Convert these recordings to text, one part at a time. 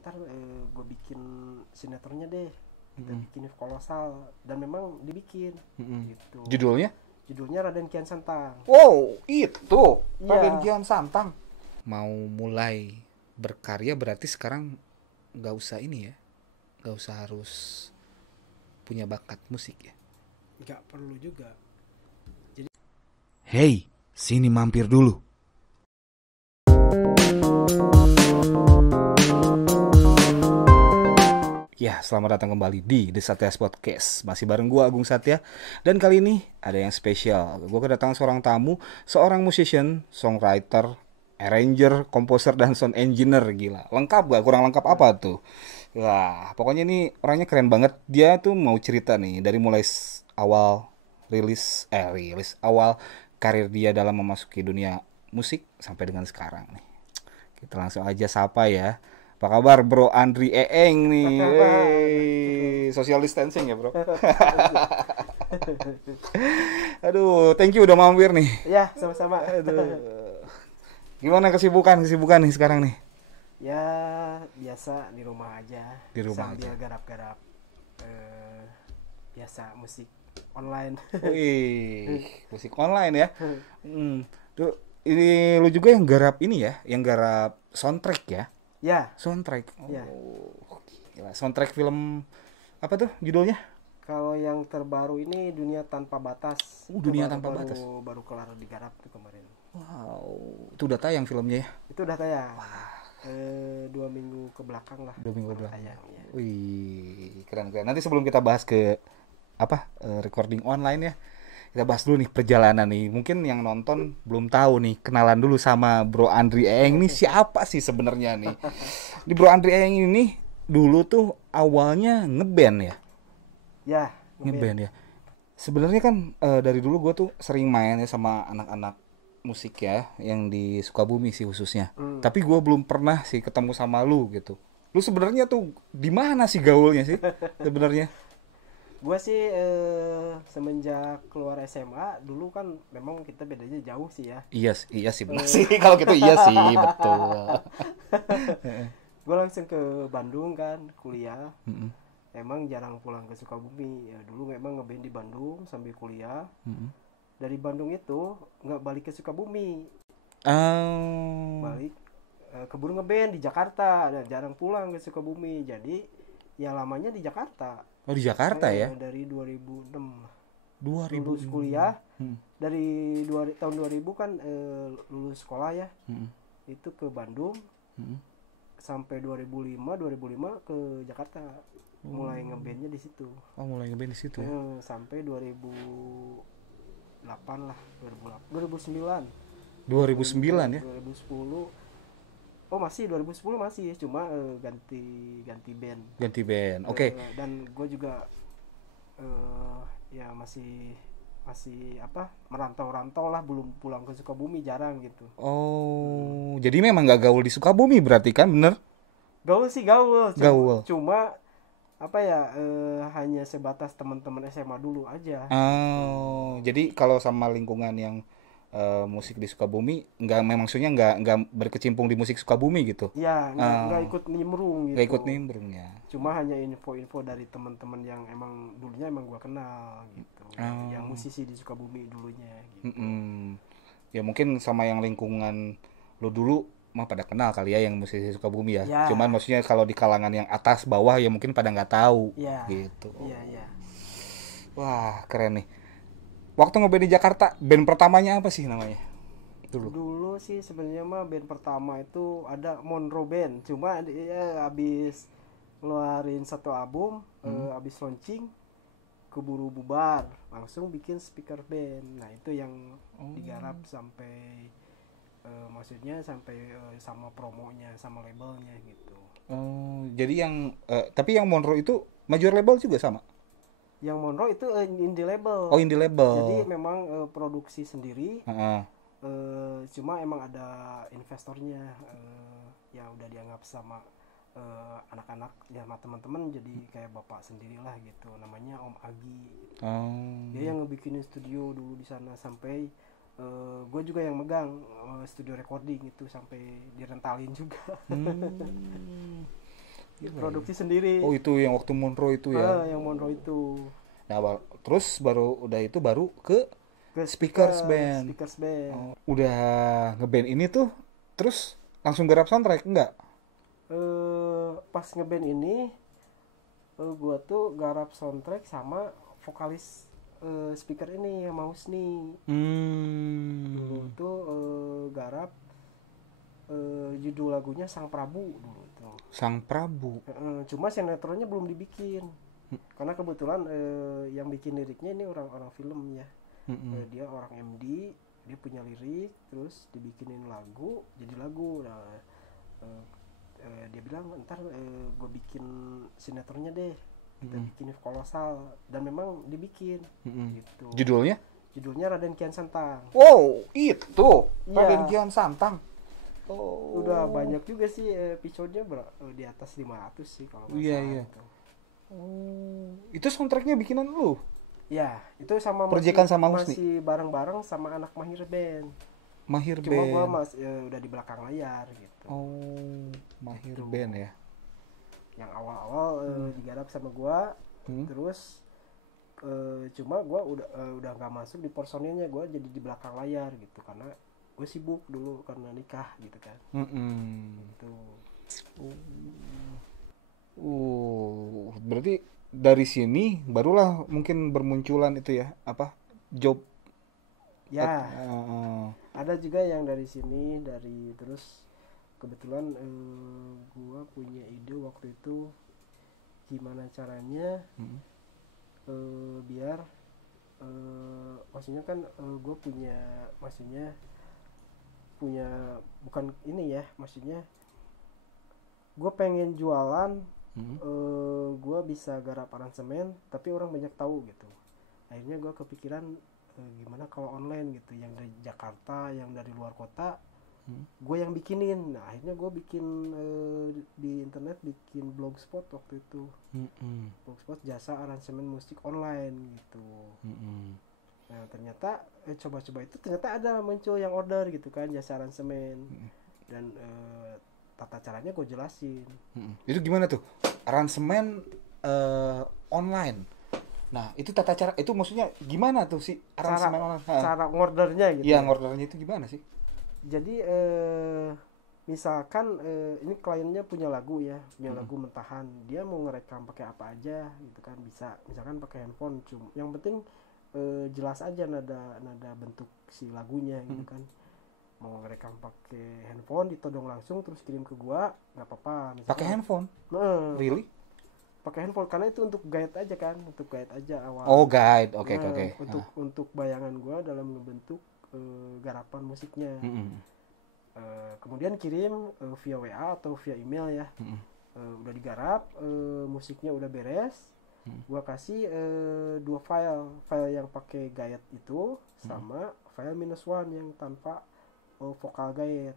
ntar gue bikin sinetronnya deh, kita bikin kolosal, dan memang dibikin gitu. Judulnya Raden Kian Santang. Wow, itu Iya. Raden Kian Santang. Mau mulai berkarya berarti sekarang nggak usah ini ya, nggak usah harus punya bakat musik ya. Nggak perlu juga. Hey, sini mampir dulu. Ya, selamat datang kembali di The Satyas Podcast. Masih bareng gue Agung Satya. Dan kali ini ada yang spesial. Gue kedatangan seorang tamu, seorang musician, songwriter, arranger, komposer, dan sound engineer. Gila, lengkap gak? Kurang lengkap apa tuh? Wah, pokoknya ini orangnya keren banget. Dia tuh mau cerita nih dari mulai awal awal karir dia dalam memasuki dunia musik sampai dengan sekarang nih. Kita langsung aja sapa ya. Apa kabar Bro Andri Eeng nih? Social distancing ya Bro. Aduh, thank you udah mampir nih. Ya, sama-sama. Aduh. Gimana kesibukan nih sekarang nih? Ya, biasa di rumah aja. Di rumah sambil aja. garap-garap biasa musik online. Wih, musik online ya. Tuh, ini lu juga yang garap ini ya, yang garap soundtrack ya? Ya, Soundtrack. Ya. Gila. Soundtrack film apa tuh judulnya? kalau yang terbaru ini Dunia Tanpa Batas. Itu Dunia baru- Tanpa baru- Batas. Baru kelar digarap tuh kemarin. Wow, itu udah tayang filmnya ya? Itu udah tayang. 2 minggu ke belakang lah. 2 minggu baru belakang. tayang, ya. Wih, keren. Nanti sebelum kita bahas ke recording online ya, kita bahas dulu nih perjalanan nih. Mungkin yang nonton belum tahu nih, kenalan dulu sama Bro Andri Eeng ini siapa sih sebenarnya nih? Di Bro Andri Eeng ini dulu tuh awalnya ngeband ya, Ya, ngeband ya. Sebenarnya kan dari dulu gue tuh sering main ya sama anak-anak musik ya, yang di Sukabumi sih khususnya. Tapi gue belum pernah sih ketemu sama lu gitu. Lu sebenarnya tuh di mana sih gaulnya sih sebenarnya? Gue sih semenjak keluar SMA dulu kan memang kita bedanya jauh sih ya. Iya sih benar sih kalau gitu iya sih betul. Gue langsung ke Bandung kan kuliah. Emang jarang pulang ke Sukabumi. Ya dulu memang ngeband di Bandung sambil kuliah. Dari Bandung itu nggak balik ke Sukabumi, balik keburu ngeband di Jakarta. Dan jarang pulang ke Sukabumi. Jadi ya lamanya di Jakarta. Oh di Jakarta ya? Dari 2006 2000 lulus kuliah. Dari tahun 2000 kan lulus sekolah ya. Itu ke Bandung. Sampai 2005 ke Jakarta. Mulai ngebandnya di situ. Oh mulai ngeband di situ ya? Sampai 2008 lah, 2009 2009 ya? 2010. Oh masih 2010 masih, cuma ganti band. Ganti band. Oke. Dan gue juga ya masih merantau-rantau lah, belum pulang ke Sukabumi, jarang gitu. Oh, jadi memang nggak gaul di Sukabumi berarti kan, bener? Gaul sih gaul. Gaul. Cuma hanya sebatas teman-teman SMA dulu aja. Oh, jadi kalau sama lingkungan yang musik di Sukabumi, maksudnya nggak berkecimpung di musik Sukabumi gitu? Ya, nggak ikut nimbrung gitu. Nggak ikut nimbrung ya? Cuma hanya info-info dari teman-teman yang emang dulunya emang gua kenal gitu. Yang musisi di Sukabumi dulunya gitu. Ya mungkin sama yang lingkungan lo dulu mah pada kenal kali ya yang musisi Sukabumi ya. Ya. Cuman maksudnya kalau di kalangan yang atas bawah ya mungkin pada nggak tahu Ya. gitu. Iya. Wah keren nih. Waktu ngeband di Jakarta, band pertamanya apa sih namanya? Dulu sih sebenarnya mah band pertama itu ada Monroe Band. Cuma dia habis ngeluarin satu album, habis launching keburu bubar, langsung bikin speaker band. Nah itu yang digarap sampai maksudnya sampai sama promonya, sama labelnya gitu. Oh, jadi tapi yang Monroe itu major label juga sama? Yang Monroe itu indie label. Oh, indie label. Jadi memang produksi sendiri. Cuma emang ada investornya. Ya udah dianggap sama anak-anak ya sama teman-teman jadi kayak bapak sendirilah gitu. Namanya Om Agi gitu. Dia yang ngebikinin studio dulu di sana sampai gue juga yang megang studio recording itu sampai direntalin juga. produksi sendiri. Oh itu yang waktu Monroe itu ya. Yang Monroe itu. Nah terus baru udah itu baru ke Ke Speakers Band. Speakers Band. Oh, udah ngeband ini tuh terus langsung garap soundtrack enggak? Pas ngeband ini gua tuh garap soundtrack sama vokalis speaker ini yang Maus nih. Dulu tuh garap judul lagunya Sang Prabu dulu tuh. Sang Prabu. Cuma sinetronnya belum dibikin. Karena kebetulan yang bikin liriknya ini orang-orang film ya. Dia orang MD, dia punya lirik, terus dibikinin lagu, jadi lagu. Nah, dia bilang ntar gue bikin sinetronnya deh, kita bikin kolosal, dan memang dibikin. Gitu. Judulnya Raden Kian Santang. Wow, itu Raden Ya, Kian Santang. Oh. udah banyak juga sih episodenya di atas 500 sih kalau nggak salah. Iya. Gitu. Oh, itu soundtracknya bikinan lu? Ya, itu sama Proyekan sama Husni? masih bareng-bareng sama anak Mahir Band. Mahir Cuma gua Band. udah di belakang layar gitu. Oh, Mahir Gitu. Band ya. Yang awal-awal digarap sama gua, terus cuma gua udah nggak masuk di personilnya, gua jadi di belakang layar gitu karena gue sibuk dulu karena nikah gitu kan. Gitu. Berarti dari sini barulah mungkin bermunculan itu ya, apa? Job. Ya, Uh, ada juga yang dari sini, dari terus kebetulan gua punya ide waktu itu gimana caranya biar maksudnya kan gue punya bukan ini ya, maksudnya gue pengen jualan, gue bisa garap aransemen tapi orang banyak tahu gitu. Akhirnya gue kepikiran gimana kalau online gitu, yang dari Jakarta, yang dari luar kota, gue yang bikinin. Nah akhirnya gue bikin di internet, bikin blogspot waktu itu. Blogspot jasa aransemen musik online gitu. Nah ternyata coba-coba itu ternyata ada muncul yang order gitu kan, jasa aransemen. Dan tata caranya gue jelasin. Itu gimana tuh? Aransemen online. Nah, itu tata cara, itu maksudnya gimana tuh sih aransemen online? Cara ngordernya gitu. Iya, ngordernya itu gimana sih? Jadi misalkan ini kliennya punya lagu ya, punya lagu mentahan, dia mau ngerekam pakai apa aja gitu kan, bisa misalkan pakai handphone, cuma yang penting jelas aja nada bentuk si lagunya gitu kan. Mau ngerekam pakai handphone, ditodong langsung terus kirim ke gua, nggak apa-apa. Pakai handphone? Really? Pakai handphone karena itu untuk guide aja kan, untuk guide aja awal. Oh, guide. Oke. Untuk bayangan gua dalam ngebentuk garapan musiknya. Kemudian kirim via WA atau via email ya. Udah digarap, musiknya udah beres, gua kasih 2 file yang pakai guide itu sama file -1 yang tanpa vokal guide,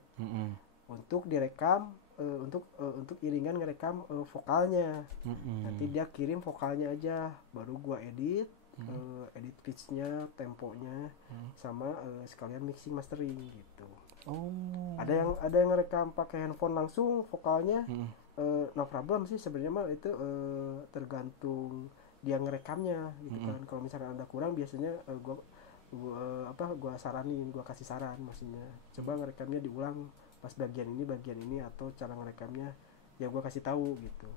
untuk direkam, untuk iringan ngerekam vokalnya. Nanti dia kirim vokalnya aja, baru gua edit, edit pitch-nya, temponya, sama sekalian mixing mastering gitu. Ada yang ngerekam pakai handphone langsung vokalnya, no problem sih sebenarnya mah, itu tergantung dia ngerekamnya gitu kan. Kalau misalkan ada kurang, biasanya gua saranin, gua kasih saran, maksudnya coba ngerekamnya diulang pas bagian ini, atau cara ngerekamnya ya gua kasih tahu gitu.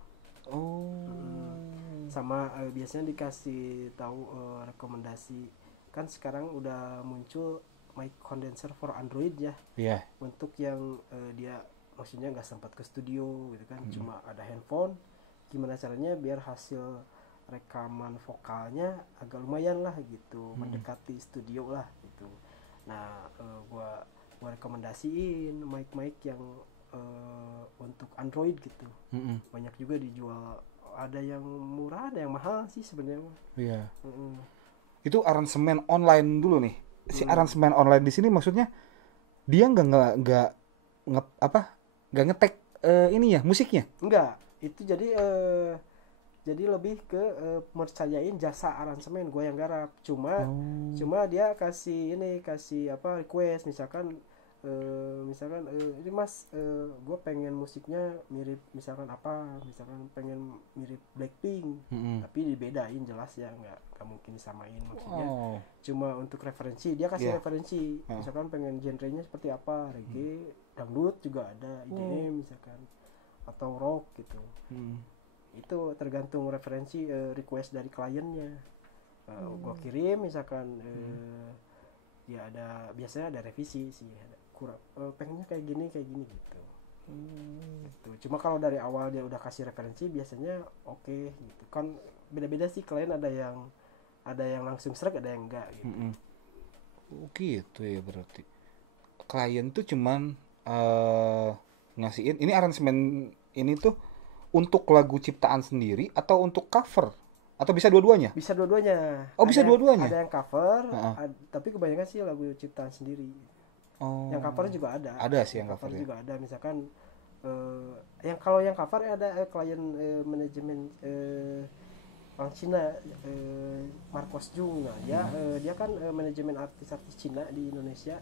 Sama biasanya dikasih tahu rekomendasi, kan sekarang udah muncul mic condenser for Android ya. Untuk yang dia maksudnya nggak sempat ke studio gitu kan, cuma ada handphone, gimana caranya biar hasil rekaman vokalnya agak lumayan lah gitu, mendekati studio lah gitu. Nah gua rekomendasiin mic yang untuk Android gitu. Banyak juga dijual, ada yang murah, ada yang mahal sih sebenarnya. Itu aransemen online dulu nih. Si aransemen online di sini maksudnya dia nggak ngetek ini ya, musiknya? Enggak, itu jadi lebih ke mercayain jasa aransemen, gue yang garap. Cuma dia kasih request, misalkan misalkan ini mas, gue pengen musiknya mirip misalkan apa, misalkan pengen mirip Blackpink, tapi dibedain jelas ya, nggak mungkin disamain maksudnya. Cuma untuk referensi, dia kasih referensi, misalkan pengen genrenya seperti apa, reggae, dangdut juga ada, IDM misalkan, atau rock gitu. Itu tergantung referensi, request dari kliennya. Gue kirim misalkan, ya ada biasanya ada revisi sih, ada kurang, pengennya kayak gini gitu. Gitu. Cuma kalau dari awal dia udah kasih referensi biasanya oke, gitu kan. Beda-beda sih klien, ada yang langsung srek, ada yang enggak gitu. Gitu ya, berarti klien tuh cuman ngasihin ini aransemen ini tuh untuk lagu ciptaan sendiri atau untuk cover, atau bisa dua-duanya? Bisa dua-duanya. Oh, bisa dua-duanya. Ada yang cover, tapi kebanyakan sih lagu ciptaan sendiri. Yang cover juga ada. Ada sih yang cover ya. juga ada. Misalkan yang kalau yang cover ada klien manajemen orang Cina, Marcos Jung. Nah, dia kan manajemen artis-artis Cina di Indonesia.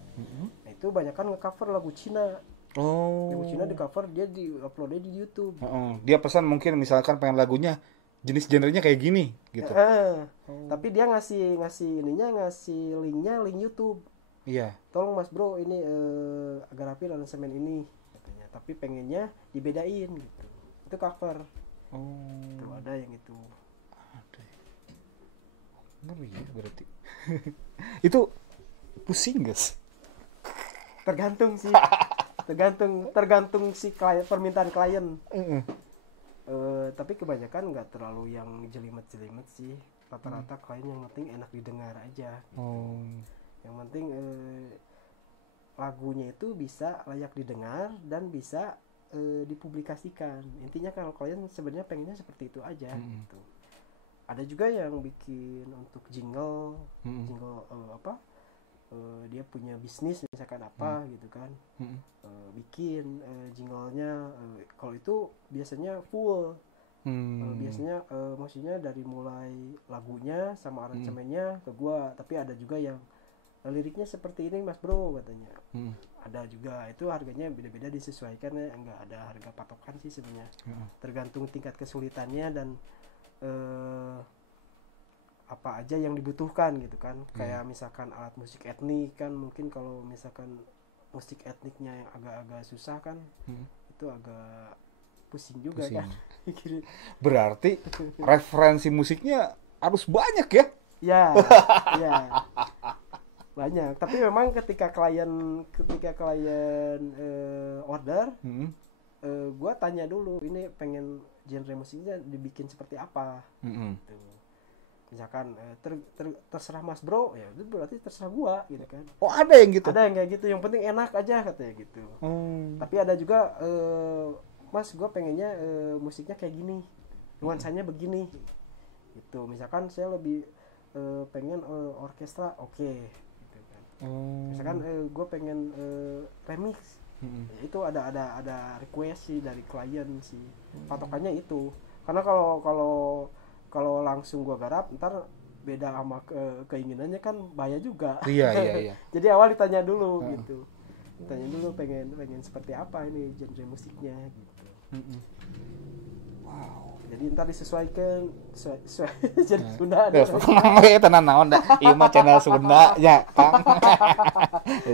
Nah, itu banyak kan nge-cover lagu Cina. Lagu Cina di cover, dia di-uploadnya di YouTube. Dia pesan mungkin misalkan pengen lagunya jenis genrenya kayak gini gitu. Tapi dia ngasih linknya, link YouTube. Iya. Tolong mas bro, ini agak rapi aransemen ini katanya, tapi pengennya dibedain gitu. Itu cover. Itu ada yang itu. Ngeri ya berarti. Itu pusing guys. Tergantung sih. tergantung si klien, permintaan klien. Tapi kebanyakan nggak terlalu yang jelimet sih. Rata-rata klien yang penting enak didengar aja gitu. Yang penting lagunya itu bisa layak didengar dan bisa dipublikasikan. Intinya kalau klien sebenarnya pengennya seperti itu aja gitu. Ada juga yang bikin untuk jingle dia punya bisnis misalkan apa gitu kan, bikin jinglenya, kalau itu biasanya full. Biasanya maksudnya dari mulai lagunya sama aransemennya ke gua, tapi ada juga yang liriknya seperti ini mas bro katanya. Ada juga, itu harganya beda-beda disesuaikan ya, nggak ada harga patokan sih sebenarnya. Tergantung tingkat kesulitannya dan apa aja yang dibutuhkan gitu kan. Kayak misalkan alat musik etnik kan, mungkin kalau misalkan musik etniknya yang agak-agak susah kan, itu agak pusing juga kan. Berarti referensi musiknya harus banyak ya? Ya banyak. Tapi memang ketika klien order, gue tanya dulu, ini pengen genre musiknya dibikin seperti apa. Gitu. Misalkan terserah mas bro, ya itu berarti terserah gua gitu kan. Oh, ada yang gitu? Ada yang kayak gitu, yang penting enak aja katanya gitu. Tapi ada juga mas gua pengennya musiknya kayak gini, nuansanya begini gitu. Misalkan saya lebih pengen orkestra, oke gitu kan. Misalkan gua pengen remix, ya itu ada request sih dari klien sih. Patokannya itu, karena kalau langsung gua garap ntar beda sama keinginannya kan bahaya juga. Iya. Jadi awal ditanya dulu gitu. Tanya dulu pengen seperti apa ini genre musiknya gitu. Wow. Jadi ntar disesuaikan jadi Sunda. Ya tenan naon dah. Ieu mah channel Sunda nya, Kang.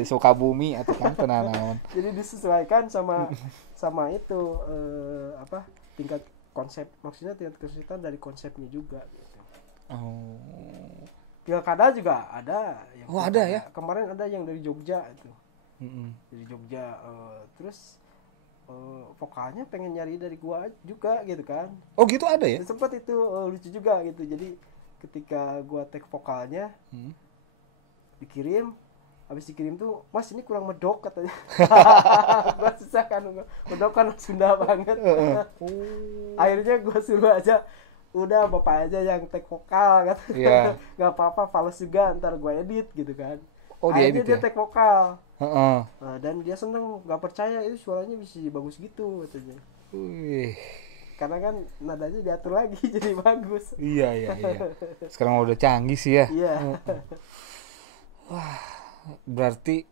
Sukabumi atuh kan tenan naon. Jadi disesuaikan sama itu tingkat konsep, maksudnya tingkat kesulitan dari konsepnya juga gitu. Pilkada juga ada yang ada ya? Kemarin ada yang dari Jogja itu. Dari Jogja, terus vokalnya pengen nyari dari gua juga gitu kan. Oh gitu, ada ya? Sempat itu lucu juga gitu. Jadi ketika gua tag vokalnya, dikirim, habis dikirim tuh, mas ini kurang medok katanya. Gua susah kan, medok kan Sunda banget. Akhirnya gua suruh aja, udah bapak aja yang tag vokal kan. Gak apa-apa, fals juga, ntar gua edit gitu kan. Akhirnya dia tag vokal. Nah, dan dia seneng, gak percaya itu suaranya bisa bagus gitu katanya. Karena kan nadanya diatur lagi jadi bagus. Iya. Sekarang udah canggih sih ya. Iya. Wah, berarti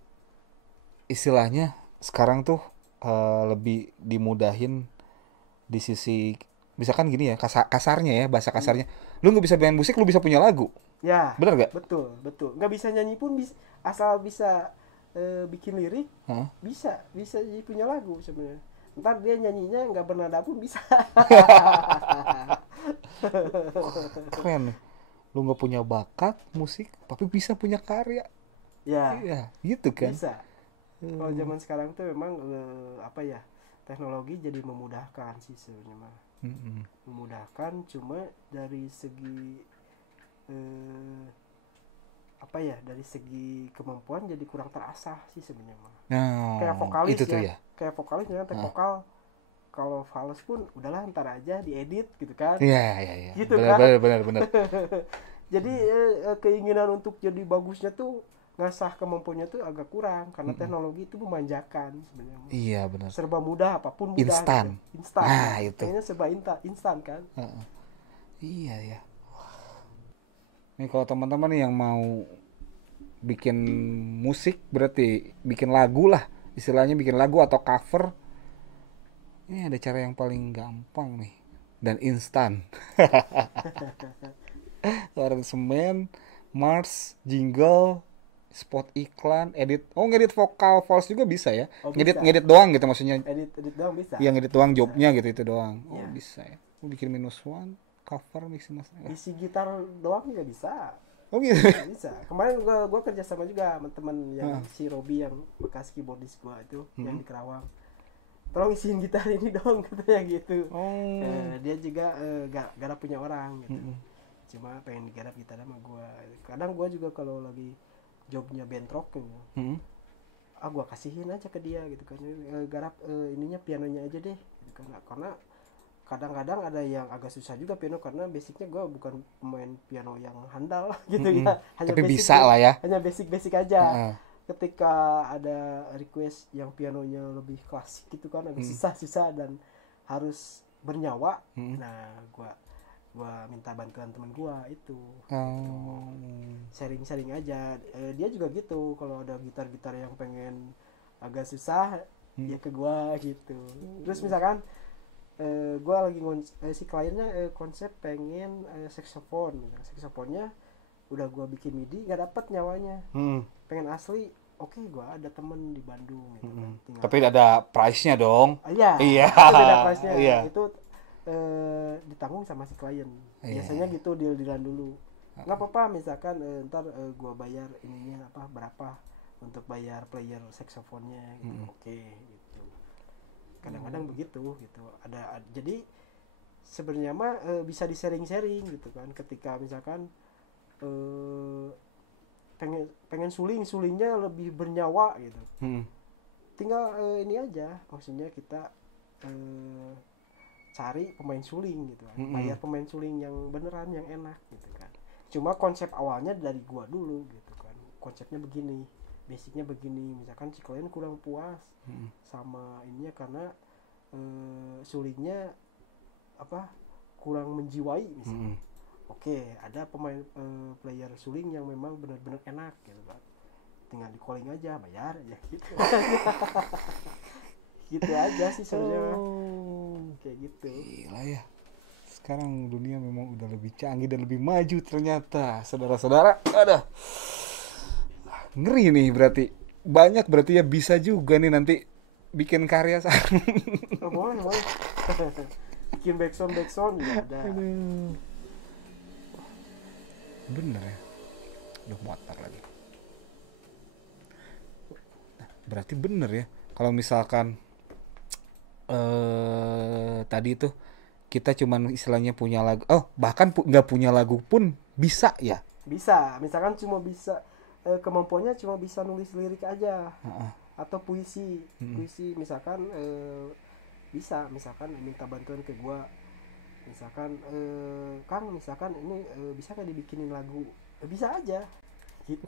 istilahnya sekarang tuh lebih dimudahin di sisi misalkan gini ya, kasarnya ya, bahasa kasarnya. Lu nggak bisa main musik, lu bisa punya lagu. Ya, Bener gak? betul, betul. Nggak bisa nyanyi pun bisa, asal bisa bikin lirik, Hah? bisa jadi punya lagu sebenarnya. Ntar dia nyanyinya nggak bernada pun bisa. Keren nih. Lu nggak punya bakat musik, tapi bisa punya karya. Ya, Iya, gitu kan. bisa. Kalau zaman sekarang tuh memang apa ya, teknologi jadi memudahkan sih sebenarnya mah. Mm-mm. Memudahkan, cuma dari segi eh, apa ya, dari segi kemampuan jadi kurang terasah sih sebenarnya mah. Kayak Nah, vokalis itu tuh ya, ya. kayak vokalis ya, tek Hah. vokal. Kalau fals pun udahlah ntar aja diedit gitu kan. Iya, iya, iya. Gitu Benar, kan. benar, benar, benar. Jadi keinginan untuk jadi bagusnya tuh, ngasah kemampuannya tuh agak kurang karena teknologi itu memanjakan sebenarnya. Iya, benar. Serba mudah, apapun mudah Instan. gitu. Instan. Nah, Kan. itu. Pengennya serba instan kan. Heeh. Iya ya. Nih kalau teman-teman yang mau bikin musik berarti bikin lagu lah, istilahnya bikin lagu atau cover, ini ada cara yang paling gampang nih dan instan. Aransemen, Mars, jingle, spot iklan, edit. Oh, ngedit vokal, false juga bisa ya. Oh, Ngedit bisa. ngedit doang gitu maksudnya. Edit doang bisa. Yang ngedit doang Bisa. jobnya gitu itu doang. Oh, Iya. bisa ya. Mau bikin minus one, cover mixing master. Isi gitar doang juga bisa. Oh gitu. Bisa. Kemarin gua kerja sama juga sama teman yang si Robi yang bekas keyboardis gua itu yang di Kerawang. Tolong isiin gitar ini dong katanya gitu. Oh. Dia juga garap punya orang gitu. Cuma pengen digarap gitar sama gua. Kadang gua juga kalau lagi jobnya bentrok gitu. Gua kasihin aja ke dia gitu kan. Garap ininya pianonya aja deh gitu kan. Karena kadang-kadang ada yang agak susah juga piano karena basicnya gue bukan pemain piano yang handal gitu ya, hanya Tapi basic bisa lah ya. hanya basic aja. Heeh. Ketika ada request yang pianonya lebih klasik gitu kan agak susah dan harus bernyawa, nah gue minta bantuan teman gue itu Oh. sharing aja. Dia juga gitu, kalau ada gitar yang pengen agak susah ya ke gue gitu. Terus misalkan gue lagi si kliennya konsep pengen saksofonnya udah gue bikin MIDI nggak dapet nyawanya, pengen asli, oke, gue ada temen di Bandung gitu kan. Tapi ada price-nya dong. Iya, Iya. itu beda price-nya. Iya. Itu ditanggung sama si klien Iya. biasanya gitu, deal-dealan dulu. Nggak apa-apa, misalkan ntar gue bayar ininya berapa untuk bayar player saksofonnya gitu. Oke gitu. Kadang-kadang begitu gitu. Jadi sebenarnya mah bisa di sharing gitu kan. Ketika misalkan pengen sulingnya lebih bernyawa gitu. Tinggal ini aja, maksudnya kita cari pemain suling gitu kan. Bayar pemain suling yang beneran, yang enak gitu kan. Cuma konsep awalnya dari gua dulu gitu kan. Konsepnya begini, basicnya begini. Misalkan si klien kurang puas sama ininya karena sulingnya kurang menjiwai misalnya. Oke, ada pemain player suling yang memang benar-benar enak gitu kan. Tinggal di calling aja, bayar aja gitu. Gitu aja sih sebenarnya. Kayak gitu. Gila ya. Sekarang dunia memang udah lebih canggih dan lebih maju ternyata, saudara-saudara. Ada. Ngeri nih berarti. Banyak berarti ya, bisa juga nih nanti bikin karya. Oh, boleh. Bikin backsound juga ada. Bener ya. Udah muatar lagi. Nah, berarti bener ya. Kalau misalkan tadi tuh kita cuman istilahnya punya lagu, bahkan nggak punya lagu pun bisa ya. Bisa, misalkan cuma bisa kemampuannya cuma bisa nulis lirik aja. Atau puisi misalkan bisa, misalkan minta bantuan ke gua, misalkan Kang, misalkan ini bisa nggak dibikinin lagu, bisa aja gitu.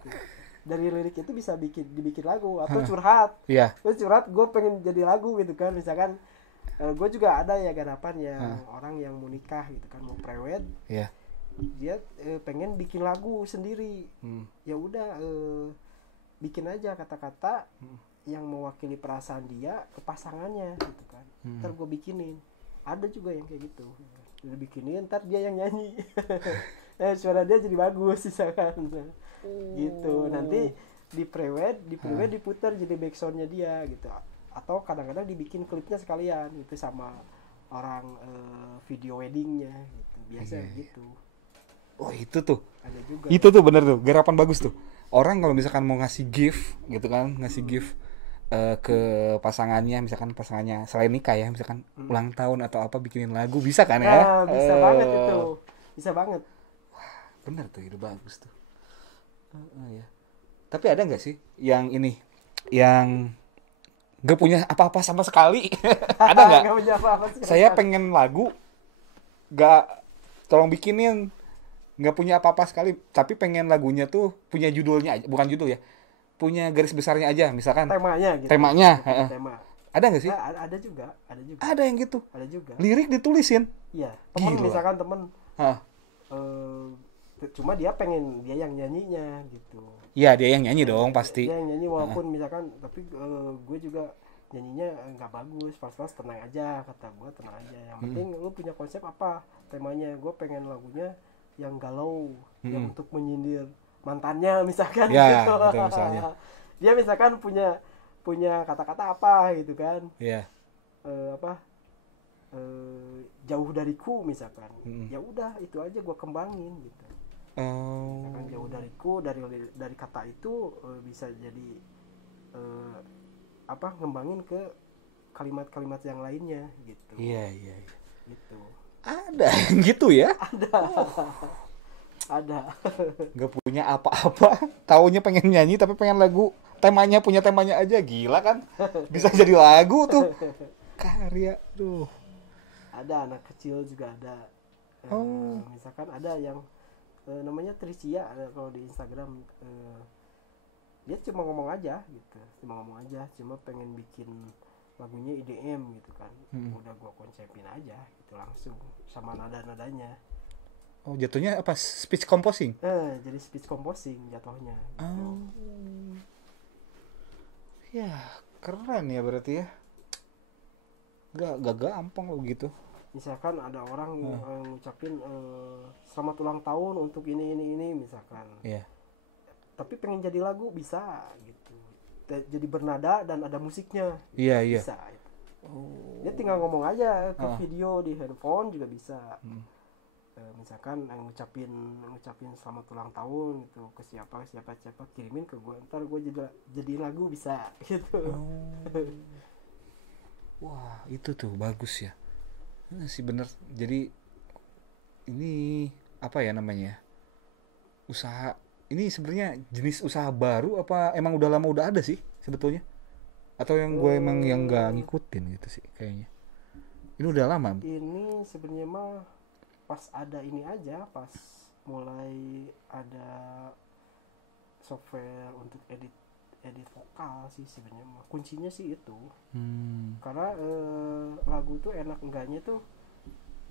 Dari lirik itu bisa dibikin lagu. Atau curhat, Iya. gue pengen jadi lagu gitu kan. Misalkan gue juga ada ya garapan yang orang yang mau nikah gitu kan, mau prewed. Iya. Dia pengen bikin lagu sendiri. Ya udah bikin aja kata-kata, yang mewakili perasaan dia ke pasangannya gitu kan. Ntar gue bikinin, ada juga yang kayak gitu, dia bikinin ntar dia yang nyanyi. Suara dia jadi bagus misalkan gitu, nanti di prewed diputar jadi backsoundnya dia gitu, atau kadang-kadang dibikin klipnya sekalian itu sama orang video weddingnya gitu, biasa gitu. Oh itu tuh, Ada juga itu tuh bener tuh, garapan bagus tuh. Orang kalau misalkan mau ngasih gift gitu kan, ngasih gift ke pasangannya, misalkan pasangannya selain nikah ya, misalkan ulang tahun atau apa, bikinin lagu bisa kan ya? nah bisa banget itu, bisa banget. Bener tuh, itu bagus tuh. Ya. Tapi ada nggak sih yang ini, yang nggak punya apa-apa sama sekali? Ada nggak? Nggak punya apa-apa sih. Saya pengen lagu, nggak, tolong bikinin, nggak punya apa-apa sekali, tapi pengen lagunya tuh punya judulnya aja, bukan judul ya, punya garis besarnya aja, misalkan Temanya gitu, temanya. tema. Ada nggak sih? Ada juga, Ada yang gitu, ada juga. lirik ditulisin. Iya, temen Gila. misalkan temen Hah. cuma dia pengen dia yang nyanyinya gitu. Iya, dia yang nyanyi dong pasti. Dia yang nyanyi walaupun misalkan, tapi gue juga nyanyinya nggak bagus, pas-pas tenang aja, kata gue tenang aja. Yang penting lu punya konsep apa temanya. Gue pengen lagunya yang galau, yang untuk menyindir mantannya misalkan. Ya, gitu. itu misalnya. Dia misalkan punya kata-kata apa gitu kan. Iya. Apa jauh dariku misalkan. Ya udah itu aja gue kembangin gitu. Misalkan jauh dariku, dari kata itu bisa jadi apa ngembangin ke kalimat-kalimat yang lainnya gitu. Iya. Gitu. Ada yang gitu ya? Ada. Nggak punya apa-apa, taunya pengen nyanyi tapi pengen lagu, punya temanya aja, gila kan? Bisa jadi lagu tuh. Karya tuh. Ada anak kecil juga ada. Misalkan ada yang namanya Tricia, kalau di Instagram dia cuma ngomong aja gitu, cuma pengen bikin lagunya IDM gitu kan. Udah gua konsepin aja gitu langsung sama nada-nadanya. Oh, jatuhnya apa? Speech composing? Jadi speech composing jatuhnya gitu. Ya, keren ya berarti ya. Gak gampang loh gitu. Misalkan ada orang ngucapin selamat ulang tahun untuk ini misalkan. Iya. Tapi pengen jadi lagu bisa gitu. Jadi bernada dan ada musiknya. Iya. Bisa. Dia tinggal ngomong aja ke video di handphone juga bisa. Misalkan ngucapin selamat ulang tahun gitu ke siapa kirimin ke gue, ntar gue jadi lagu bisa gitu. Wah, itu tuh bagus ya. Sih bener. Jadi ini apa ya namanya? Usaha ini sebenarnya jenis usaha baru apa emang udah lama udah ada sih sebetulnya? Atau yang gue emang yang nggak ngikutin gitu sih kayaknya. Ini udah lama. Ini sebenarnya mah pas ada ini aja, pas mulai ada software untuk edit vokal sih sebenarnya mah. Kuncinya sih itu. Karena lagu tuh enak enggaknya tuh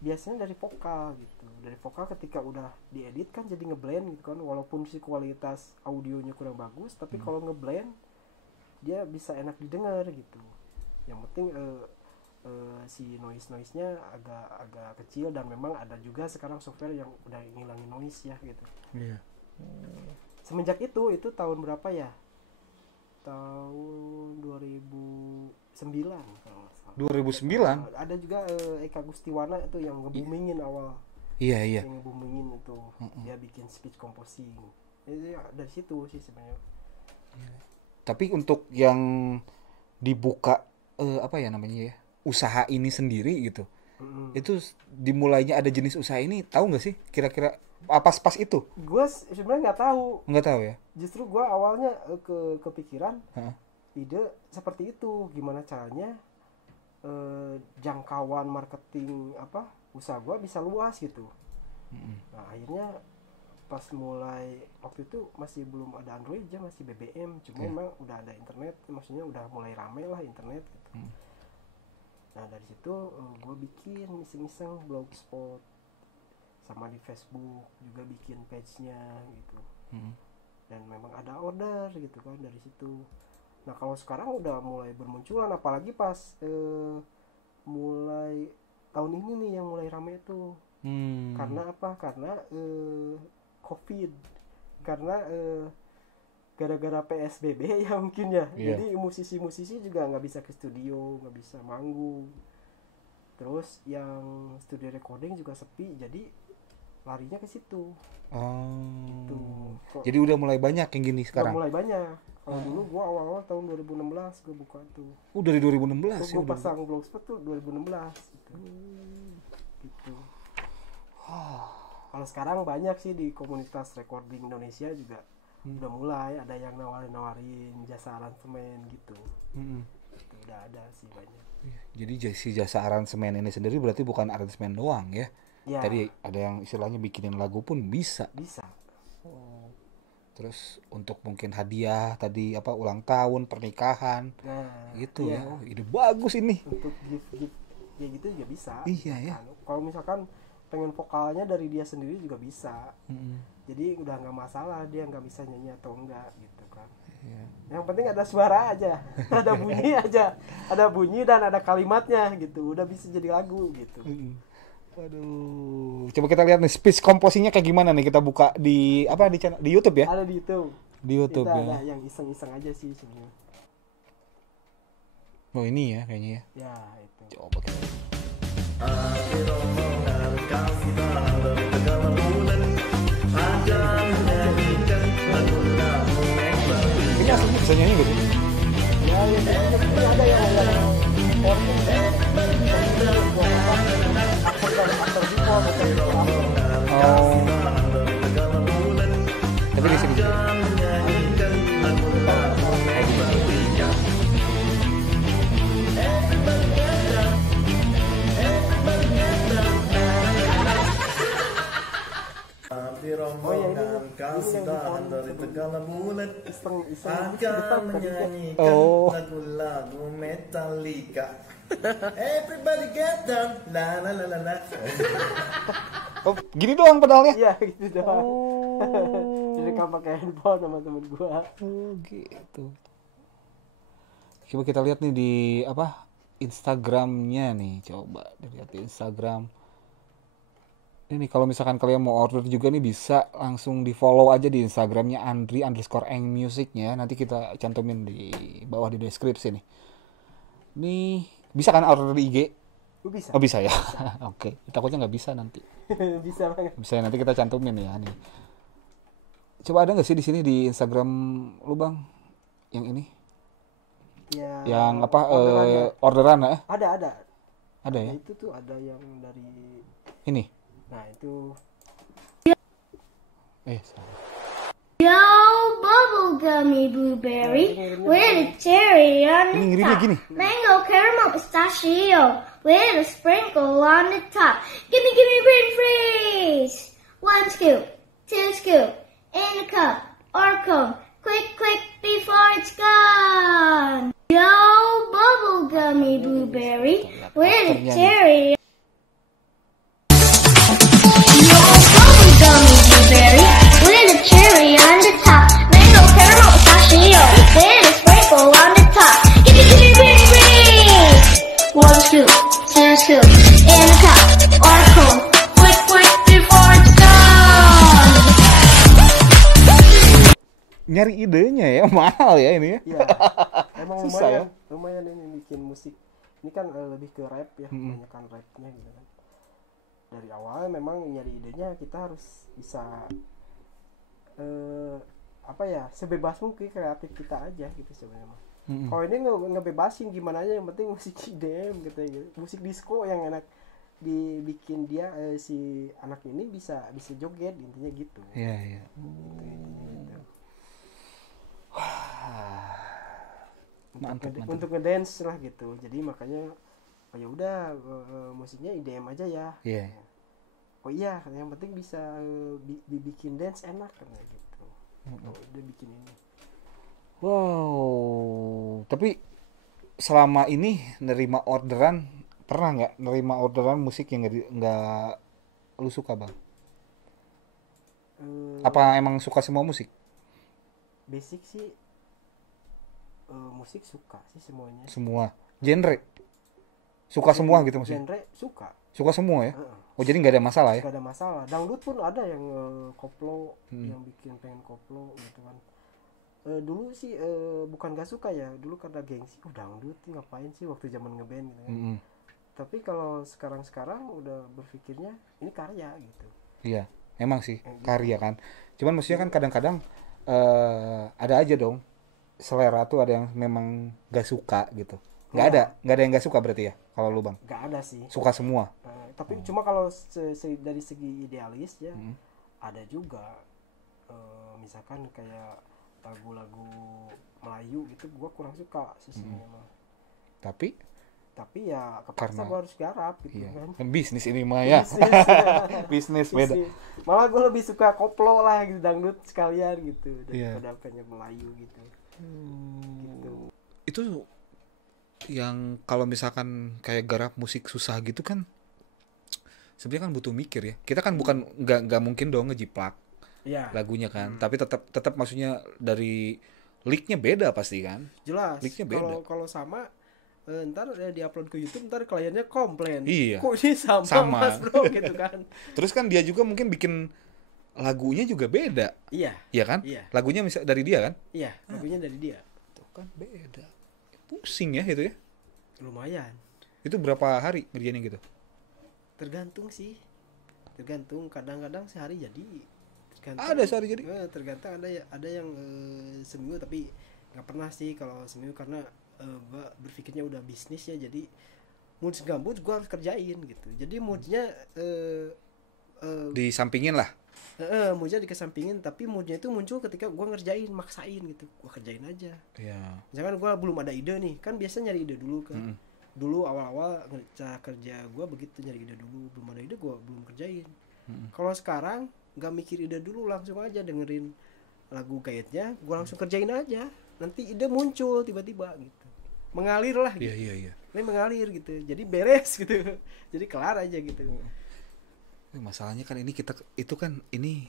biasanya dari vokal gitu. Dari vokal ketika udah diedit kan jadi ngeblend gitu kan, walaupun si kualitas audionya kurang bagus, tapi kalau ngeblend dia bisa enak didengar gitu. Yang penting si noise-nya agak kecil, dan memang ada juga sekarang software yang udah ngilangin noise ya gitu. Iya. Semenjak itu tahun berapa ya? Tahun 2009 kalau nggak salah. 2009? Ada juga Eka Gustiwana itu yang nge-boomingin awal. Iya. Yang nge-boomingin itu. Dia bikin speech composing. Jadi ya, dari situ sih sebenarnya. Tapi untuk yang dibuka apa ya namanya ya? Usaha ini sendiri gitu. Itu dimulainya ada jenis usaha ini, tahu nggak sih kira-kira apa pas itu? Gue sebenarnya nggak tahu Ya. Justru gue awalnya kepikiran ide seperti itu, gimana caranya jangkauan marketing usaha gue bisa luas gitu. Nah akhirnya pas mulai waktu itu masih belum ada Android aja, masih BBM, cuma memang udah ada internet, maksudnya udah mulai rame lah internet gitu. Nah dari situ gue bikin iseng-iseng blogspot, sama di Facebook juga bikin page-nya gitu. Dan memang ada order gitu kan dari situ. Nah kalau sekarang udah mulai bermunculan, apalagi pas mulai tahun ini nih yang mulai rame tuh. Karena apa? Karena COVID. Karena gara-gara PSBB ya mungkin ya. Iya. Jadi musisi-musisi juga nggak bisa ke studio, nggak bisa manggung. Terus yang studio recording juga sepi, jadi larinya ke situ. Gitu. Kok Jadi udah mulai banyak yang gini udah sekarang. mulai banyak. Kalau dulu gua awal-awal tahun 2016 gua buka tuh. Dari 2016 ya Gua udah. pasang blogspot tuh 2016 gitu. Gitu. Kalau sekarang banyak sih di komunitas recording Indonesia juga udah mulai ada yang nawarin jasa aransemen gitu. Itu udah ada sih banyak. Jadi si jasa aransemen ini sendiri berarti bukan aransemen doang ya. Ya, Tadi ada yang istilahnya bikinin lagu pun bisa. bisa. Terus untuk mungkin hadiah tadi apa ulang tahun, pernikahan Nah, gitu iya. ya. Oh, ide bagus ini. Untuk gift ya gitu juga bisa. Iya, ya. Kalau misalkan pengen vokalnya dari dia sendiri juga bisa. Jadi udah nggak masalah dia nggak bisa nyanyi atau enggak gitu kan. Iya. Yang penting ada suara aja, ada bunyi aja, ada bunyi dan ada kalimatnya gitu, udah bisa jadi lagu gitu. Waduh, coba kita lihat nih speech komposinya kayak gimana nih, kita buka di apa di channel di YouTube ya? Ada di YouTube. Di YouTube Kita ya. ada yang iseng-iseng aja sih sebenarnya. Oh ini ya kayaknya ya. Ya itu. Coba kita. Ini aslinya bisa nyanyi gak sih? Ya ini ada yang Oh. Tapi di sini juga. Rombongan kasih tahan dari segala mulut iseng-iseng akan menyanyikan Oh. lagu-lagu Metallica. Everybody get down, la la la la la. Oh, gini doang pedalnya. Iya gitu doang. Oh. Direkam pakai handphone sama temen gua. Oh, gitu. Coba kita lihat nih di apa? Instagramnya nih. Coba dilihat di Instagram. Ini kalau misalkan kalian mau order juga nih bisa langsung di follow aja di Instagramnya Andri_eng_music-nya. Nanti kita cantumin di bawah di deskripsi nih. Nih bisa kan order di IG? Gua bisa. Oh bisa ya. Oke. Takutnya nggak bisa nanti. Bisa banget. Bisa nanti kita cantumin ya nih. Coba ada nggak sih di sini di Instagram lu bang? Yang ini? Ya. Yang apa? orderannya. Orderan ya? Ada. Ada ya? Nah, itu tuh ada yang dari. Ini. Nah itu. Salah. Yo, bubble gummy blueberry with a cherry on Ini the ngirinya top. gini. Mango caramel pistachio with a sprinkle on the top. Gimme brain freeze. 1 scoop, 2 scoop, in a cup or cone. Quick before it's gone. Yo, bubble gummy blueberry with a cherry. Bubble gummy blueberry with a cherry on the top. Mango caramel pistachio with a sprinkle on the top. Gimme brain freeze. 1 scoop, 2 scoop, in a cup or cone. Quick before it's gone. Nyari idenya ya mahal ya ini ya. Iya. Emang Susah lumayan ini bikin musik. Ini kan lebih ke rap ya, kebanyakan rapnya gitu kan. Dari awal memang nyari idenya kita harus bisa apa ya, sebebas mungkin kreatif kita aja gitu sebenarnya. Kalau ini ngebebasin gimana aja, yang penting musik IDM gitu ya. Musik disco yang enak dibikin dia si anak ini bisa joget intinya gitu. Iya. Gitu. Mantap. Untuk ngedance lah gitu. Jadi makanya ya udah musiknya IDM aja ya. Iya. Oh iya, yang penting bisa dibikin dance enak kan gitu. Udah bikin ini. Wow. Tapi selama ini nerima orderan, pernah nggak nerima orderan musik yang nggak lu suka bang? Apa emang suka semua musik? Basic sih musik suka sih semuanya. Semua genre suka semua gitu maksudnya. Genre Suka semua ya. Heeh. Oh jadi nggak ada masalah ya. Gak ada masalah. Dangdut pun ada yang koplo, yang bikin pengen koplo gitu kan. Dulu sih bukan gak suka ya, dulu karena gengsi, dangdut ngapain sih waktu zaman ngeband gitu kan. Tapi kalau sekarang udah berpikirnya ini karya gitu. Iya, emang sih karya kan. Cuman maksudnya kan kadang-kadang ada aja dong selera tuh ada yang memang gak suka gitu. Nggak ada yang gak suka berarti ya kalau lu Bang. Gak ada sih. Suka semua. Tapi cuma kalau dari segi idealis ya ada juga misalkan kayak lagu-lagu Melayu gitu gua kurang suka sesungguhnya mah. Tapi ya kepaksa gua harus garap gitu kan. Bisnis ini mah ya. Bisnis beda. Malah gua lebih suka koplo lah gitu, dangdut sekalian gitu daripada pengen Melayu gitu. Gitu. Itu yang kalau misalkan kayak garap musik susah gitu kan sebenarnya kan butuh mikir ya. Kita kan bukan nggak mungkin dong ngejiplak lagunya kan. Tapi tetap maksudnya dari licknya beda pasti kan. Jelas. Licknya beda. Kalau sama ntar diupload ke YouTube ntar kliennya komplain. Iya. Kok ini sama Mas Bro gitu kan. Terus kan dia juga mungkin bikin lagunya juga beda. Iya. Iya kan? Iya. Lagunya misal dari dia kan? Iya, lagunya dari dia. Tuh kan beda. Pusing ya itu ya. Lumayan. Itu berapa hari ngerjainnya gitu? Tergantung sih. Tergantung, kadang-kadang sehari jadi. Tergantung. Ada sehari jadi. Tergantung ada yang seminggu tapi nggak pernah sih kalau seminggu karena gua berpikirnya udah bisnis ya jadi mood gabut gua harus kerjain gitu. Jadi moodnya disampingin lah. Moodnya dikesampingin tapi moodnya itu muncul ketika gua ngerjain, maksain gitu. Gua kerjain aja. Iya. Misalkan gua belum ada ide nih, kan biasanya nyari ide dulu kan. Dulu awal-awal cara kerja gua begitu, nyari ide dulu, belum ada ide gua belum kerjain. Kalau sekarang nggak mikir ide dulu, langsung aja dengerin lagu guide-nya, gua langsung kerjain aja. Nanti ide muncul tiba-tiba gitu. Mengalir lah gitu. Iya. Ini mengalir gitu. Jadi beres gitu. Jadi kelar aja gitu. Masalahnya kan ini kita itu kan ini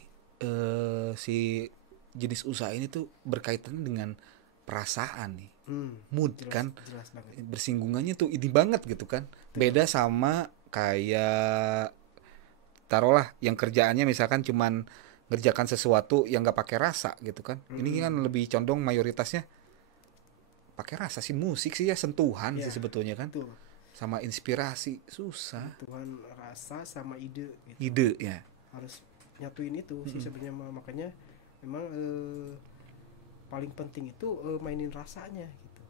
si jenis usaha ini tuh berkaitan dengan perasaan nih. Mood jelas, kan. Jelas banget. Bersinggungannya tuh ini banget gitu kan. Beda sama kayak taruhlah yang kerjaannya misalkan cuman ngerjakan sesuatu yang gak pakai rasa gitu kan. Ini kan lebih condong mayoritasnya pakai rasa sih, musik sih ya, sentuhan sih sebetulnya kan. Betul. Sama inspirasi susah. Sentuhan rasa sama ide gitu. Ide ya. Harus nyatuin itu sih sebenarnya, makanya memang paling penting itu mainin rasanya gitu.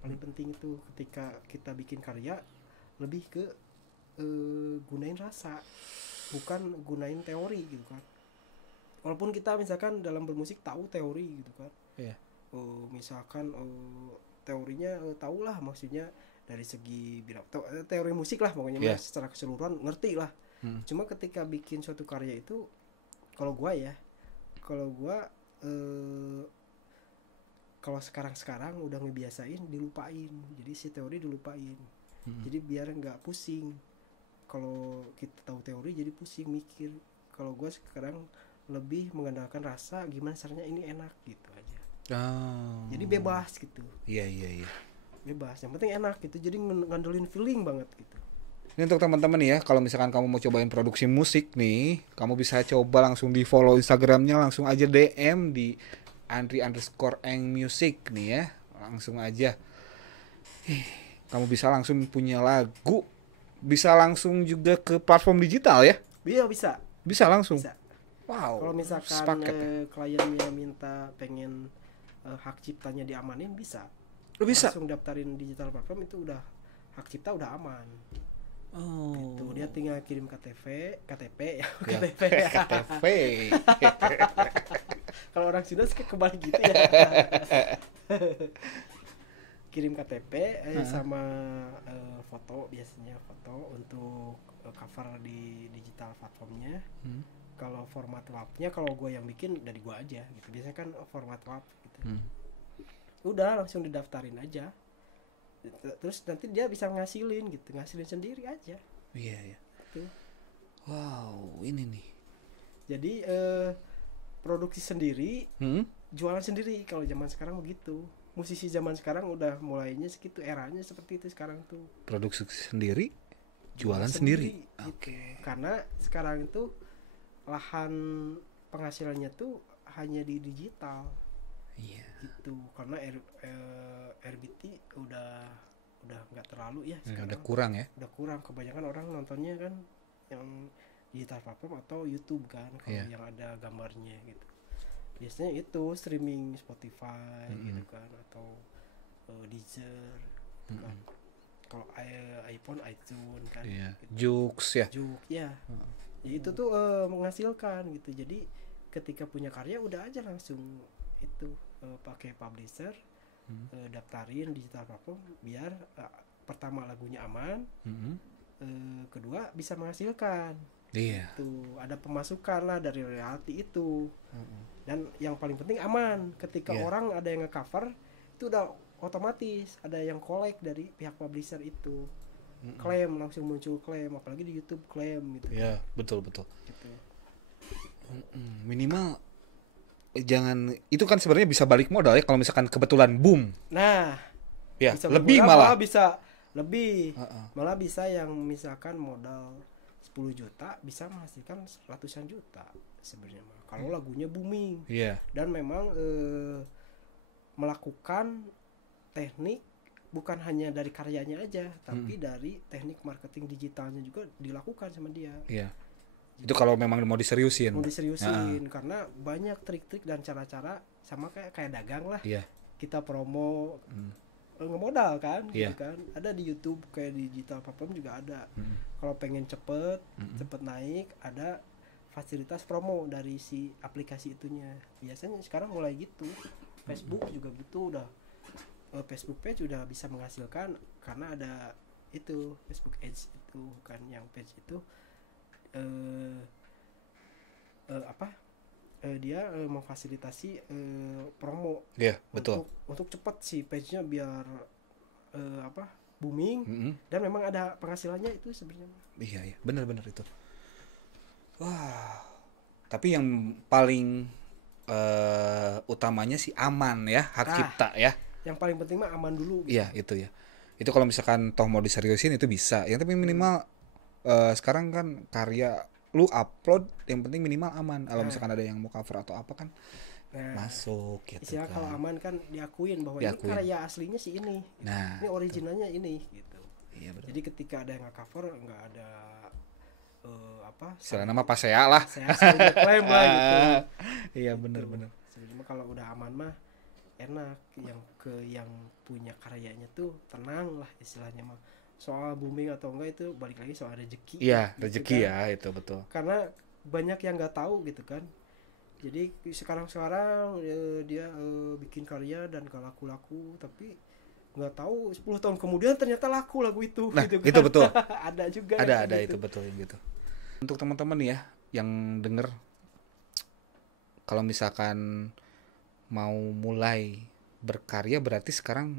Paling penting itu ketika kita bikin karya lebih ke gunain rasa, bukan gunain teori gitu kan. Walaupun kita misalkan dalam bermusik tahu teori gitu kan. Iya. Misalkan teorinya tahulah maksudnya dari segi teori musik lah pokoknya secara keseluruhan ngerti lah. Cuma ketika bikin suatu karya itu kalau gua kalau sekarang udah ngebiasain dilupain, jadi si teori dilupain. Jadi biar nggak pusing. Kalau kita tahu teori jadi pusing mikir. Kalau gua sekarang lebih mengandalkan rasa, gimana caranya ini enak gitu aja. Jadi bebas gitu. Iya. Bebas, yang penting enak gitu. Jadi ngandelin feeling banget gitu. Ini untuk teman-teman ya, kalau misalkan kamu mau cobain produksi musik nih, kamu bisa coba langsung di follow Instagramnya, langsung aja DM di Andri_eng_music nih ya, langsung aja. Kamu bisa langsung punya lagu, bisa langsung juga ke platform digital ya? Iya bisa. Bisa langsung. Bisa. Wow. Kalau misalkan kliennya minta pengen hak ciptanya diamanin bisa. Bisa. Langsung daftarin digital platform itu udah hak cipta udah aman. Gitu. Dia tinggal kirim KTP ya. KTP. Kalau orang Sunda suka kebalik gitu ya. Kirim KTP sama foto, biasanya foto untuk cover di digital platformnya. Kalau format WAV-nya kalau gue yang bikin dari gue aja gitu. Biasanya kan format WAV gitu. Udah langsung didaftarin aja. Terus nanti dia bisa ngasilin sendiri aja. Iya. Gitu. Wow, ini nih. Jadi produksi sendiri, jualan sendiri kalau zaman sekarang begitu. musisi zaman sekarang udah mulainya segitu, eranya seperti itu sekarang tuh. Produksi sendiri, jualan Sendiri, sendiri. gitu. Karena sekarang itu lahan penghasilannya tuh hanya di digital. Iya. Gitu. Karena RBT udah nggak terlalu ya Ya, sekarang. udah kurang ya. Udah kurang, kebanyakan orang nontonnya kan yang digital platform atau YouTube kan, kalau Iya. yang ada gambarnya gitu. Biasanya itu streaming Spotify gitu kan, atau Deezer gitu kan. Kalau iPhone, iTunes kan. Iya. Gitu. Joox ya. Juk ya. Ya, itu tuh menghasilkan gitu. Jadi ketika punya karya udah aja langsung itu pakai publisher, daftarin digital platform biar pertama lagunya aman, kedua bisa menghasilkan. Iya. Tuh ada pemasukan lah dari royalti itu. Dan yang paling penting aman. Ketika Iya. orang ada yang nge-cover itu udah otomatis ada yang collect dari pihak publisher itu. Klaim, langsung muncul klaim, apalagi di YouTube klaim gitu. Iya, betul. Gitu. Minimal jangan, itu kan sebenarnya bisa balik modal ya kalau misalkan kebetulan boom. Nah, Ya, bisa lebih bermodal, malah. bisa lebih. Heeh. Malah bisa yang misalkan modal 10 juta bisa menghasilkan ratusan juta sebenarnya mah. Kalau lagunya booming Iya. dan memang melakukan teknik bukan hanya dari karyanya aja, tapi dari teknik marketing digitalnya juga dilakukan sama dia. Iya. Itu kalau memang mau diseriusin. Mau diseriusin karena banyak trik-trik dan cara-cara sama kayak dagang lah. Iya. Kita promo ngemodal kan Iya. gitu kan. Ada di YouTube kayak di digital platform juga ada. Kalau pengen cepet naik, ada fasilitas promo dari si aplikasi itunya. Biasanya sekarang mulai gitu. Facebook juga gitu, udah Facebook page udah bisa menghasilkan karena ada itu Facebook Ads itu kan, yang page itu dia memfasilitasi promo. Iya, betul. Untuk cepat sih page-nya biar booming dan memang ada penghasilannya itu sebenarnya. Iya, benar-benar itu. Wah. Tapi yang paling utamanya sih aman ya, hak cipta ya. Yang paling penting mah aman dulu. Iya, itu ya. Itu kalau misalkan toh mau diseriusin itu bisa. Yang tapi minimal sekarang kan karya lu upload, yang penting minimal aman. Kalau misalkan ada yang mau cover atau apa kan masuk gitu. Istilah kan. kalau aman kan diakuin bahwa Diakuin. ini karya aslinya sih ini. Nah, Ini originalnya ini gitu. iya betul. Jadi ketika ada yang nge-cover nggak ada Istilah nama pasea lah. saya klaim lah gitu. Iya, benar-benar. Sebenarnya kalau udah aman mah enak, yang punya karyanya tuh tenang lah istilahnya mah. Soal booming atau enggak itu balik lagi soal rezeki. Iya, gitu rezeki kan. ya, itu betul. Karena banyak yang nggak tahu gitu kan. Jadi sekarang dia bikin karya dan gak laku-laku, tapi nggak tahu 10 tahun kemudian ternyata laku lagu itu. Nah, gitu kan. itu betul. Ada juga. Ada gitu. itu betul yang gitu. Untuk teman-teman ya yang denger, kalau misalkan mau mulai berkarya berarti sekarang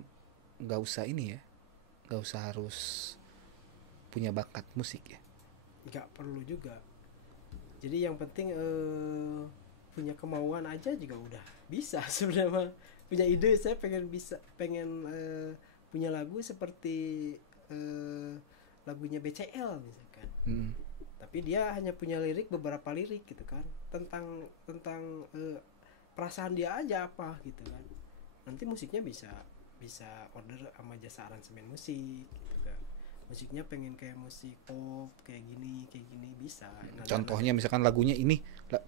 nggak usah ini ya, nggak usah harus punya bakat musik ya. Nggak perlu juga. Jadi yang penting punya kemauan aja juga udah bisa sebenarnya mah. Punya ide, saya pengen punya lagu seperti lagunya BCL misalkan. Tapi dia hanya punya beberapa lirik gitu kan, tentang perasaan dia aja apa gitu kan. Nanti musiknya bisa order sama jasa aransemen musik gitu kan. Musiknya pengen kayak musik pop kayak gini bisa. Contohnya misalkan lagunya ini,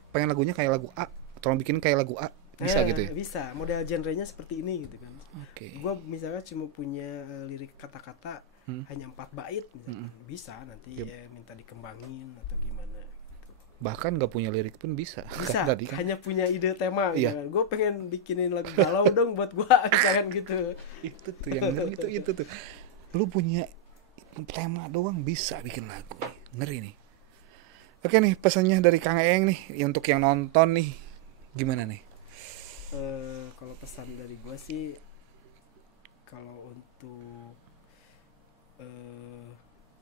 pengen lagunya kayak lagu A, tolong bikin kayak lagu A, bisa gitu ya. Bisa, model genrenya seperti ini gitu kan. Oke. Gua misalnya cuma punya lirik kata-kata hanya 4 bait misalkan. Bisa nanti ya minta dikembangin atau gimana gitu. Bahkan nggak punya lirik pun bisa. Bisa, Tadi kan. hanya punya ide tema Iya. misalkan. Gue pengen bikinin lagu galau dong buat gua misalkan gitu. Itu tuh yang ngeri, itu tuh. Lu punya tema doang bisa bikin lagu nih. Ngeri nih. Oke nih, pesannya dari Kang Eeng nih untuk yang nonton nih. Gimana nih? Kalau pesan dari gua sih, kalau untuk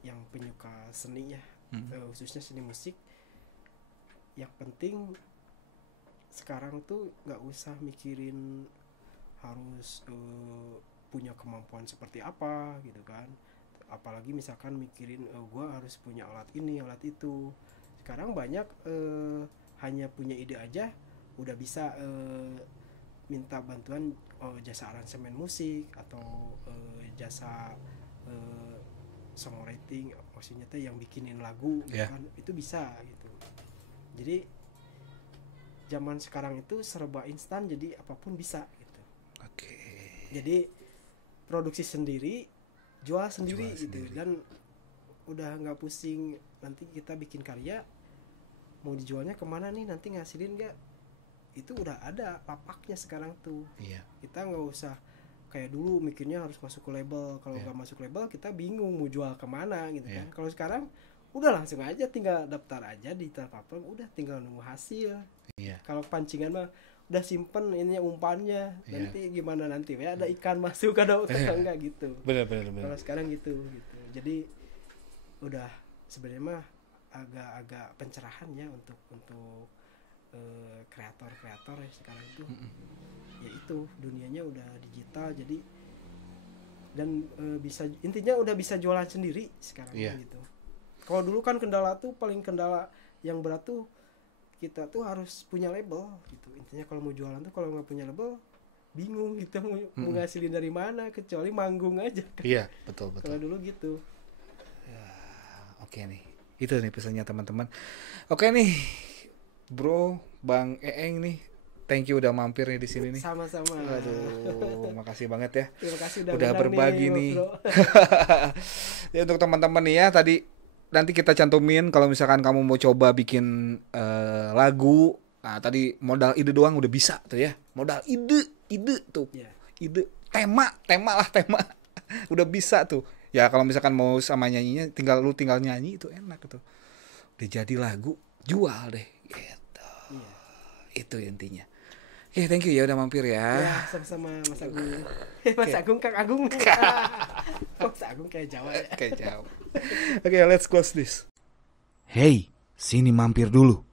yang penyuka seni ya, khususnya seni musik, yang penting sekarang tuh nggak usah mikirin harus punya kemampuan seperti apa gitu kan. Apalagi misalkan mikirin gue harus punya alat ini alat itu. Sekarang banyak hanya punya ide aja udah bisa minta bantuan jasa aransemen musik atau jasa songwriting, maksudnya tuh yang bikinin lagu gitu kan, itu bisa gitu. Jadi zaman sekarang itu serba instan, jadi apapun bisa gitu. Jadi produksi sendiri, jual sendiri gitu. Dan udah nggak pusing nanti kita bikin karya mau dijualnya kemana nih, nanti ngasilin nggak, itu udah ada lapaknya sekarang tuh. Kita nggak usah kayak dulu mikirnya harus masuk ke label. Kalau nggak masuk label kita bingung mau jual kemana gitu kan. Kalau sekarang udah langsung aja tinggal daftar aja di platform, udah tinggal nunggu hasil. Kalau pancingan mah udah simpen ininya umpannya, nanti gimana nanti ya ada ikan masuk ada enggak gitu. Benar. Kalau sekarang gitu. Jadi udah sebenarnya mah agak pencerahan ya untuk kreator ya sekarang itu. Ya itu dunianya udah digital, jadi dan bisa intinya udah bisa jualan sendiri sekarang gitu. Kalau dulu kan kendala yang berat tuh kita tuh harus punya label gitu. Intinya kalau mau jualan tuh kalau nggak punya label bingung kita mau ngasilin dari mana, kecuali manggung aja kan. Betul. Kalau dulu gitu. Oke nih, itu nih pesannya teman-teman. Oke nih, Bro, Bang Eeng nih, thank you udah mampir nih di sini nih. Sama-sama. Aduh, makasih banget ya. Terima kasih udah berbagi nih. Bro. Ya untuk teman-teman nih ya, tadi nanti kita cantumin kalau misalkan kamu mau coba bikin lagu. Nah, tadi modal ide doang udah bisa tuh ya. Modal ide tuh. Ide tema. Udah bisa tuh. Ya kalau misalkan mau sama nyanyinya tinggal nyanyi itu enak tuh. Udah jadi lagu, jual deh gitu. Itu intinya. Oke, thank you ya udah mampir ya. Ya, sama-sama Mas Agung. Mas Agung, Kang Agung. Mas Agung kayak Jawa ya. Kayak Jawa. Oke, let's close this. Hey, sini mampir dulu.